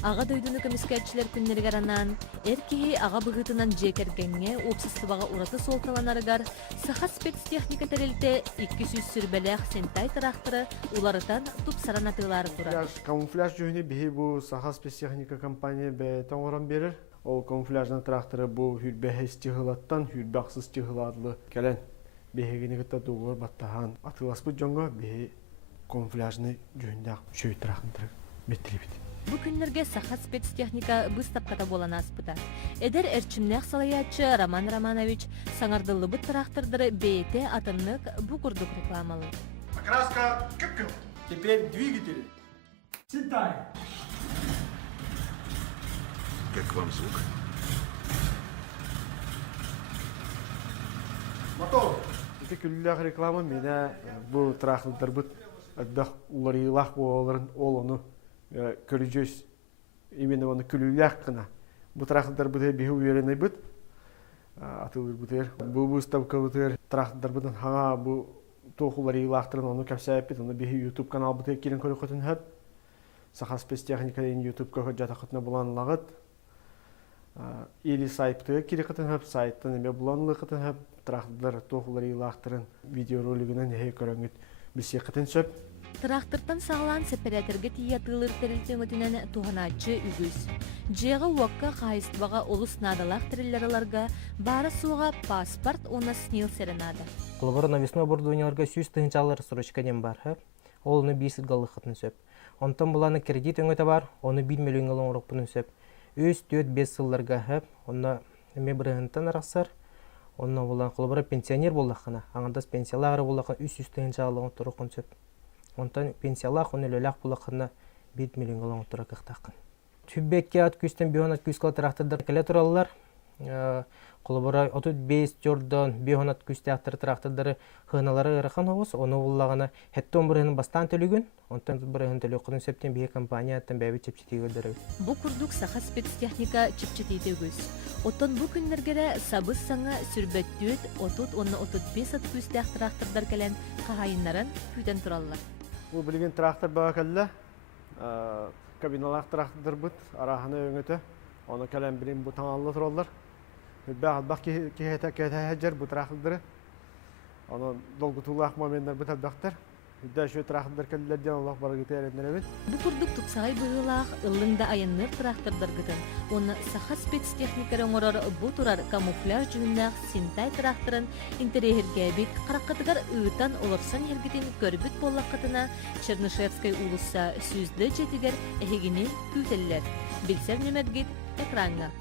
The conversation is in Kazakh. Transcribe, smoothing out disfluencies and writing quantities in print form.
Аға дөйдіні көміскәтчілер күннерігер анан, әркеге аға бұғытынан жекергенге опсыстыбаға ураты солталанарыгар, саха спецтехника тәрелті 200 сүрбеләқ сентай тарақтыры уларытан тұпсаран атылары тұра. Камуфляж жүйіне бейі бұл саха спецтехника компания бәйтен оран берір. Ол камуфляжның тракторы бұл хүрбәхі стихылаттан хүрбәқсіз стихыладылы кәлін бейгені күтті дуғыр баттаған. Атыласпы жоңға бейі камуфляжны жүйінде шөй трақтыры беттірі бет. Бу күннерге саха спецтехника быстапката болан аспыта. Эдер әрчімнәқ салаятчы Роман Романович саңардылы бұт трактордары бейте атынлық бу күрдік рекламалы. Окраска кіп-кіп. Теперь двигатели. Сентай. Как вам звук? Мотор. Это күлләқ реклама менә бұл трактордар бұт әдбәқ уларилақ боларын олыны көріжөз именно оны күлләқ қына. Бұл трактордар бұт бейі үйеріне бұт. Атылыр бұтыр. Бұл бұставка бұтыр. Трактордар бұтын хаңа бұл тоқуларилақтырын оны кәпсәйпет. Оны бейі YouTube канал бұтыр керін көрі қытын әп. Саха спецтехника дейін YouTube көгі жата қытына бұлан лағыт. Или сайты кері қытын әп, сайттан еме бұланлы қытын әп. Трактордар тоқуларилақтырын видеоролигінен әйе көріңгіт білсе қытын сөп. Трактортан сағылан сепараторға тия тылыр тәрілтен өтінен туғаначы үгіз. Жеға уаққа қайыстыбаға олыс надалақ тірілерілерге бары суға паспорт оны снил серенады. Қолыбыр навесной оборудованияларға сүйіз тығынчалар сұрышкаден бар. Олыны бейсіз ғалы қытын сөп. Онтан бұланы кредит өңөті бар, оны 1 миллион ғылың ұрық бұның сөп. Өз 4-5 сылларға хөп, оны өме бірігінтен арақсар. Оны бұлан қолыбыры пенсионер болақына, аңандас пенсиялары болақын 300 тығынчалығын тұрықын сөп. Онтан пенсиялақ оны лөләқ болақына 1 миллион ғылың тұрық ұқтақын. Түббекке ат күстен бейон ат күскалы трактордар кәлі тұралылар. Қолыбыра 35 жордан бейон ат күсті ақтыр трактордары ғыналары ғырақын оғыз. Оны олағына хәттон бұрығының бастан төлігін. Онтан бұрығын төлі құдын сөптен бейі компанияттан бәйбі чепчеті өдірі. Бұ күрдік саха спецтехника чепчеті өгіз. Оттан бұ күннергері сабыз саңа сүрбәттүйет 30-35 ат күсті трактордар кәлін қағайынларын күйтен тұралылар. Бұл білген трактор баға кәлі, кабиналақ трактордар бұд, араханы өңіті, оны кәлін білген бұ таңалылы тұралылар. Бақ кейті әжер бұ трактордары, оны долгытулақ моменттер бұд әлбәқтер. Үддәші трактордар кәлілерден Аллах барғыты әрендер Бұ күрдік тұпсағай бұғылақ ұлында айынныр трактордар гытын. Оны саха спецтехникары оңырар бұ тұрар камуфляж жүннәқ синтай тракторын интерьерге бит қараққытығар ұйтан олырсан ергетін көрбіт боллаққытына Чернышевскай улыса сөзді жетігер әйгіне күйтелілер. Білсер нөмәргет экранға.